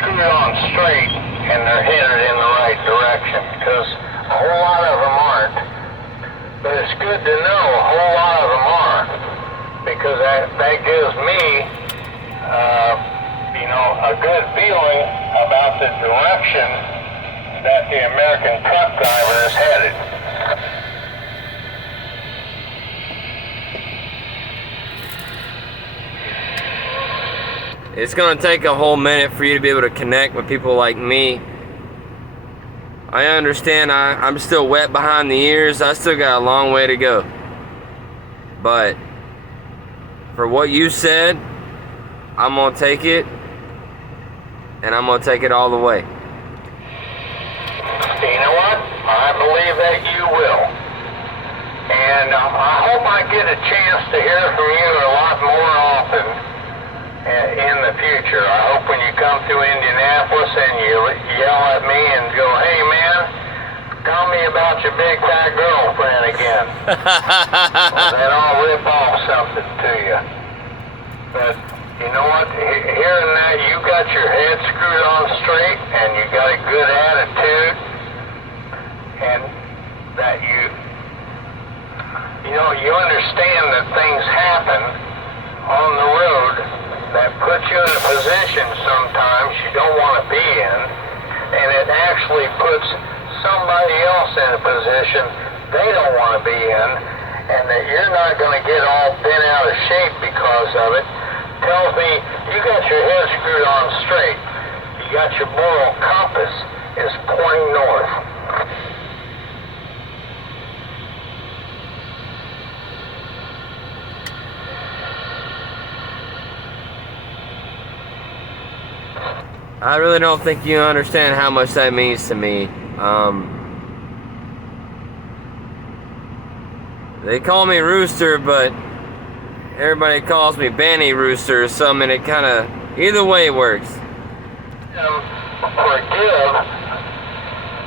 screwed on straight and they're headed in the right direction, because a whole lot of them aren't. But it's good to know a whole lot of them aren't, because that gives me, a good feeling about the direction that the American truck driver is headed. It's going to take a whole minute for you to be able to connect with people like me. I understand I'm still wet behind the ears. I still got a long way to go. But for what you said, I'm going to take it. And I'm going to take it all the way. You know what? I believe that you will. And I hope I get a chance to hear from you a lot more often in the future. I hope when you come through Indianapolis and you yell at me and go, "Hey man, tell me about your big fat girlfriend again." Well, then I'll rip off something to you. But you know what? Hearing that you got your head screwed on straight and you got a good attitude, and that you understand that things happen on the road that put you in a position sometimes you don't want to be in, and it actually puts somebody else in a position they don't want to be in, and that you're not going to get all bent out of shape because of it, tells me you got your head screwed on straight. You got your moral compass is pointing north. I really don't think you understand how much that means to me. They call me Rooster, but everybody calls me Banny Rooster or something. It kind of, either way works. Forgive,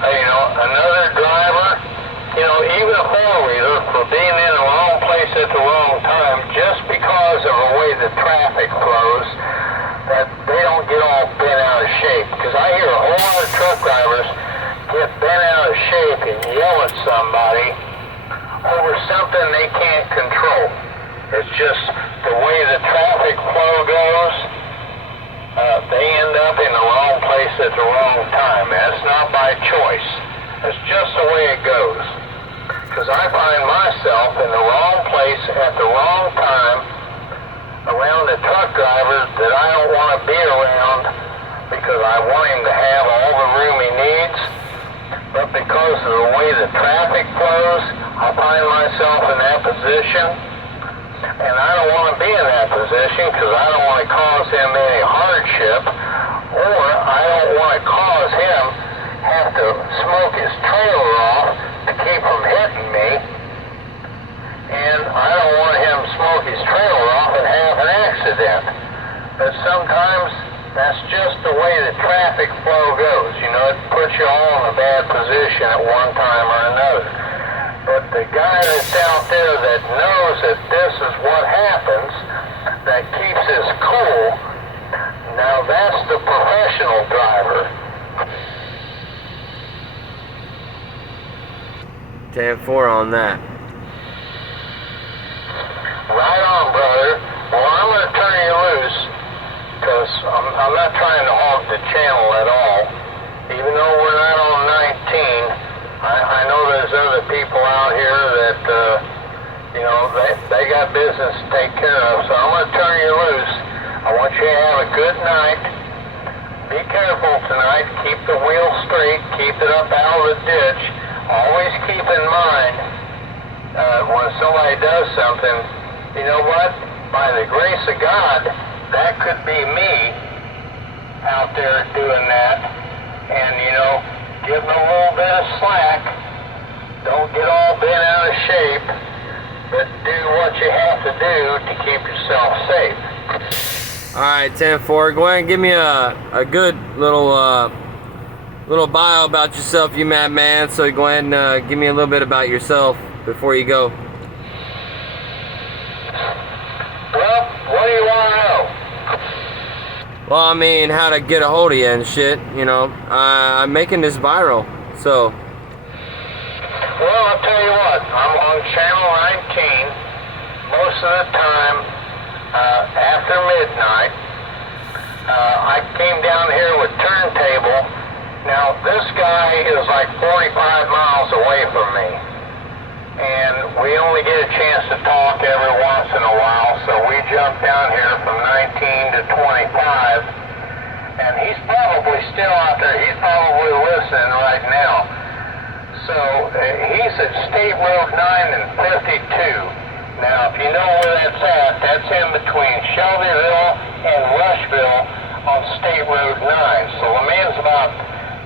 another driver, even a four-wheeler, for being in the wrong place at the wrong time just because of the way the traffic flows, that they don't get all bent out of shape. Because I hear a whole lot of truck drivers get bent out of shape and yell at somebody over something they can't control. It's just the way the traffic flow goes. They end up in the wrong place at the wrong time. That's not by choice. It's just the way it goes. Because I find myself in the wrong place at the wrong time around a truck driver that I don't want to be around, because I want him to have all the room he needs. But because of the way the traffic flows, I find myself in that position. And I don't want to be in that position because I don't want to cause him any hardship, or I don't want to cause him have to smoke his trailer off to keep from hitting me. And I don't want him to smoke his trailer off and have an accident. But sometimes that's just the way the traffic flow goes. It puts you all in a bad position at one time or another. But the guy that's out there that knows that this is what happens, that keeps his cool, now that's the professional driver. 10-4 on that. Right on, brother. Well, I'm going to turn you loose, because I'm not trying to hog the channel at all. Even though we're not on 19, I know there's other people out here that, they got business to take care of. So I'm going to turn you loose. I want you to have a good night. Be careful tonight. Keep the wheel straight. Keep it up out of the ditch. Always keep in mind, when somebody does something, you know what? By the grace of God, that could be me out there doing that. And, give them a little bit of slack. Don't get all bent out of shape, but do what you have to do to keep yourself safe. Alright, 10-4. Go ahead and give me a good little bio about yourself, you madman. So go ahead and give me a little bit about yourself before you go. Well, what do you want to know? Well, I mean, how to get a hold of you and shit, you know. I'm making this viral, so. Well, I'll tell you what, I'm on channel 19 most of the time after midnight. I came down here with turntable. Now, this guy is like 45 miles away from me, and we only get a chance to talk every once in a while, so we jump down here from 19 to 25, and he's probably still out there. He's probably listening right now. So he's at State Road 9 and 52. Now, if you know where that's at, that's in between Shelbyville and Rushville on State Road 9. So the man's about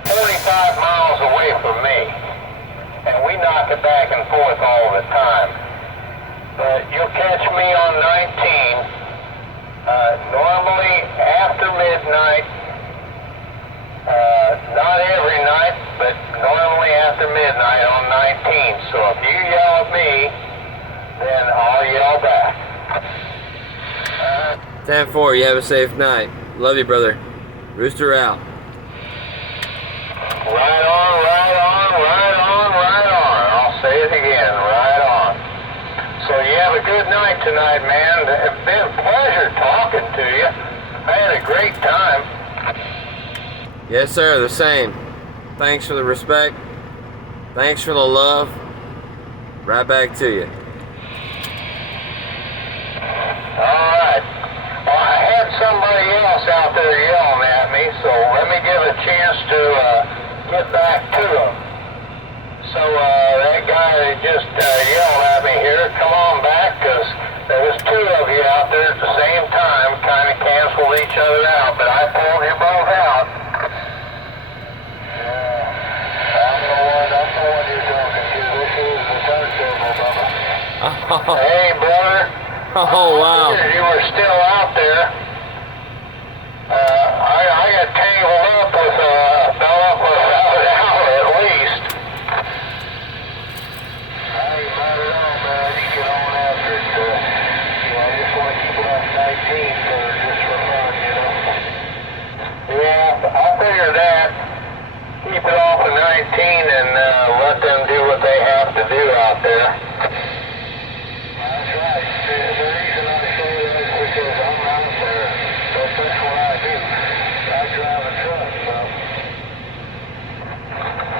45 miles away from me, and we knock it back and forth all the time. But you'll catch me on 19, normally after midnight. Not every night, but normally after midnight on 19. So if you yell at me, then I'll yell back. 10-4, you have a safe night. Love you, brother. Rooster out. Right on, right on, right on, right on. I'll say it again, right on. So you have a good night tonight, man. It's been a pleasure talking to you. I had a great time. Yes, sir, the same. Thanks for the respect. Thanks for the love. Right back to you. All right. Well, I had somebody else out there yelling at me, so let me give a chance to get back to him. So that guy that just yelled at me here, come on back, because there was two of you out there at the same time, kind of canceled each other out, but I pulled you both out. Hey, brother. Oh, wow. I figured you were still out there. I got tangled up with a fella for about an hour at least. I ain't mad at all, man. You get on after it. I just want to keep it off 19 just for fun, you know. Yeah, I figured that. Keep it off of 19 and let them do what they have to do out there. That's right. The reason I say that is because I'm out there. That's what I do. I drive a truck, so.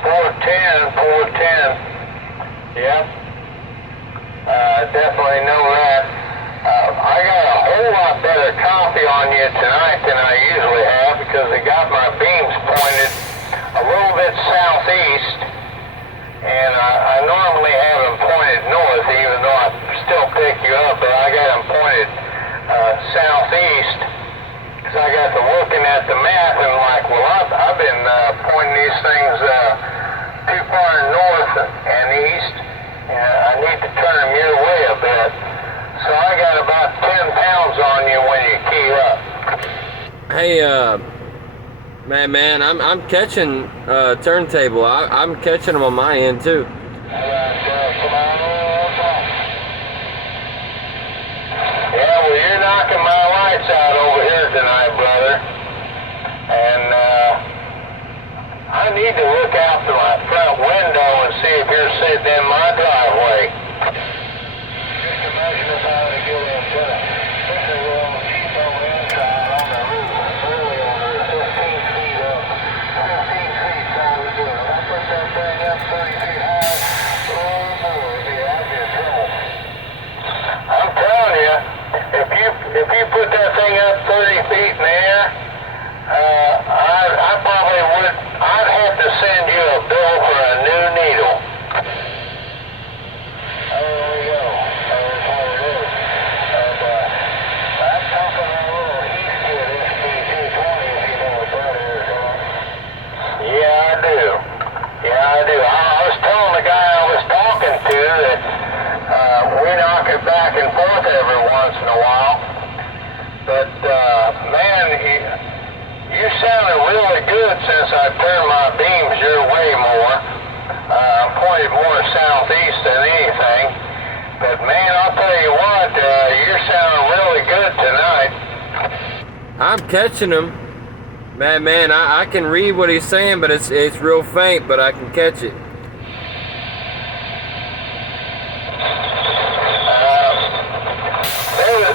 410. Yep. Definitely know that. I got a whole lot better copy on you tonight than I usually have because I got my beams pointed a little bit southeast, and I normally have them pointed north, even though I still pick you up, but I got them pointed southeast, because I got to looking at the map and like, well, I've been pointing these things too far north and east, and I need to turn them your way a bit. So I got about 10 pounds on you when you key up. Hey, man, I'm catching turntable. I'm catching them on my end too. Yeah, well, you're knocking my lights out over here tonight, brother. And I need to look out through my front window and see if you're sitting in my driveway. Just imagine if I were to get in today. This is a little cheap on the inside on the roof. It's really over 15 feet up. 15 feet all we do. If I put that thing up 30 feet high, oh boy, I'd be in trouble. I'm telling you, if you put that thing up 30 feet in the air, I probably would. I'd have to send you a bill for a new needle. There we go. That's what it is. And I'm talking a little Eastwood SB220, if you know what that is, huh? Yeah, I do. I was telling the guy I was talking to that we knock it back and forth every once in a while. But, man, you sounded really good since I turned my beams your way more. I'm pointed more southeast than anything. But, man, I'll tell you what, you're sounding really good tonight. I'm catching him. Man, I can read what he's saying, but it's real faint, but I can catch it.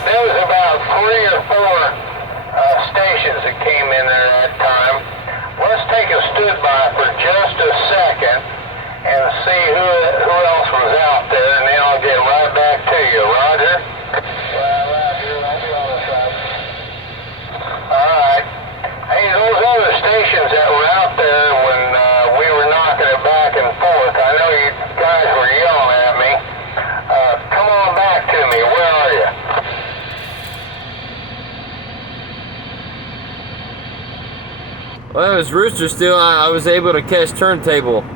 There was about 3 or 4 stations that came in there at that time. Let's take a stood by for just a second and see who else was out there, and then I'll get right back to you. Roger? Roger. I'll be on the side. All right. Hey, those other stations that were out there when we were knocking it back and forth, I know you guys were yelling at me. Come on back to me. Where are you? Well, it was Rooster still. I was able to catch Turntable. Well,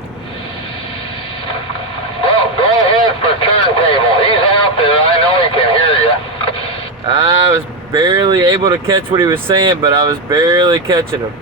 go ahead for Turntable. He's out there. I know he can hear you. I was barely able to catch what he was saying, but I was barely catching him.